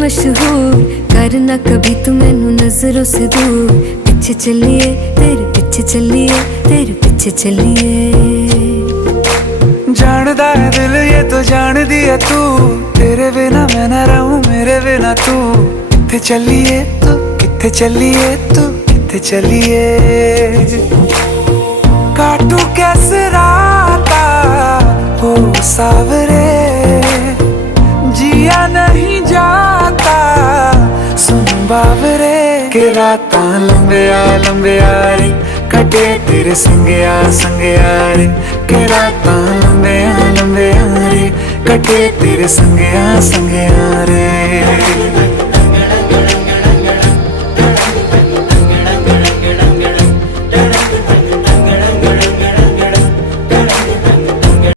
मशहूर, करना कभी तू मैनू नजरों से दूर। पीछे चलिए तेरे पीछे चलिए, तेरे पीछे चलिए। जानदा है दिल ये तो जान दिया तू, तेरे बिना मैं ना रहूं मेरे बिना तू। किथे चलिए तू, किथे चलिए तू, किथे चलिए। काटू कैसे राता हो सावरे, जिया नहीं जाता सुन बावरे। के रातां लंबिया लंबिया रे, कटे तेरे संगया संगया रे। के रातां लंबिया लंबिया रे, कटे तेरे संगया संगया रे।